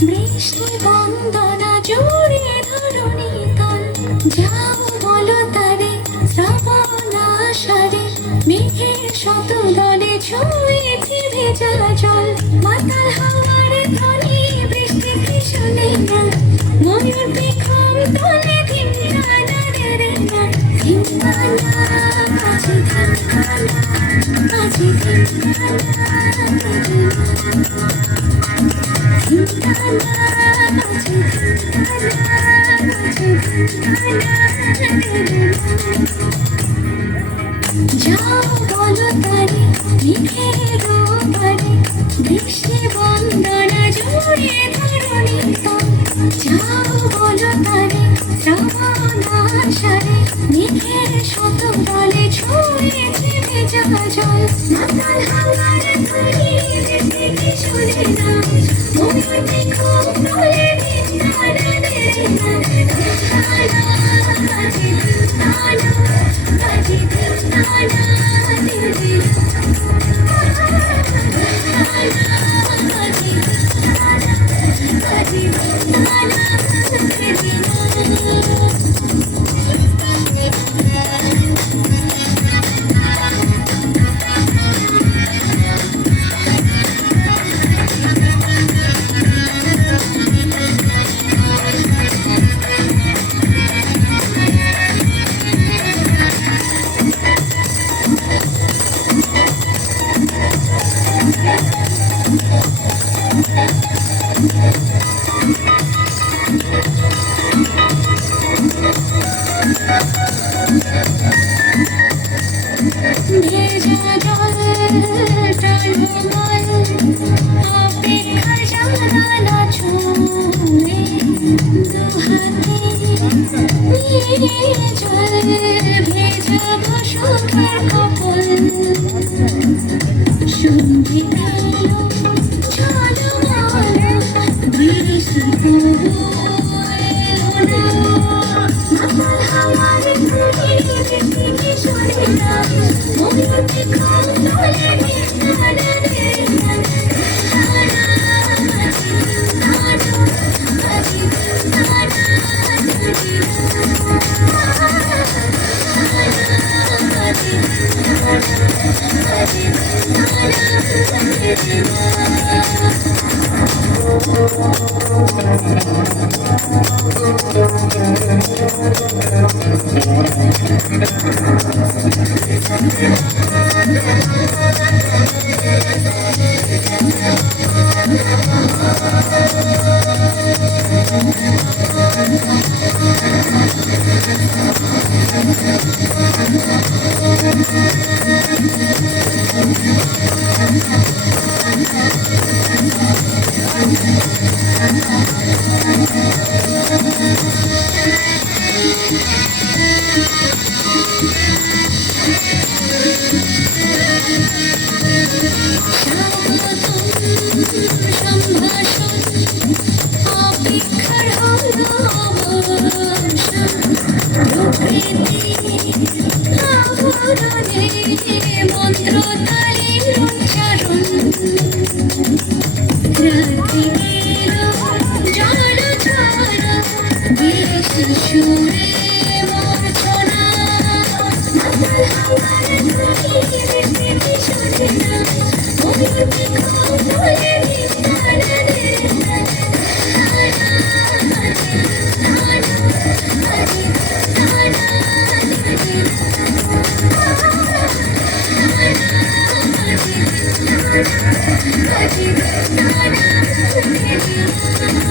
বৃষ্টি বন্দনা জোরে ধরণী তল যাও বলো তারে শ্রাবণ আষাঢ়ে মেঘের শত দলে ছুঁয়েছে ভেজা জল মাতাল হাওয়ার ধ্বনি বৃষ্টি কি শোনে না ময়ূর পেখম তলে ধিঙ্গানা রে রে না ধিঙ্গানা কাছে ধিঙ্গানা কাছে যাও বলো তারে মেঘের বাড়ি বৃষ্টি বন্দনা জোরে ধরণী তল যাও বলো তারে শ্রাবণ আষাঢ়ে মেঘের শত দলে ছুঁয়েছে ভেজা জল মাতাল হাওয়ার ধ্বনি বৃষ্টি কি শোনে না ময়ূর পেখম তলে ধিঙ্গানা রে রে না ধিঙ্গানা কাছে ধিঙ্গানা কাছে ধিঙ্গানা রে রে ভেজা জলটায় ঘুমায় অপেক্ষার জানালা ছুঁয়ে দুহাতে নিয়ে জল ভেজাবো সুখের কপল সন্ধে এলো চলো বলো বৃষ্টি মাতাল হাওয়ার ধ্বনি বৃষ্টি কি শোনে না ময়ূর পেখম তলে ধিঙ্গানা রে না ধিঙ্গানা কাছে ধিঙ্গানা কাছে ধিঙ্গানা রে রে কাছে Thank you.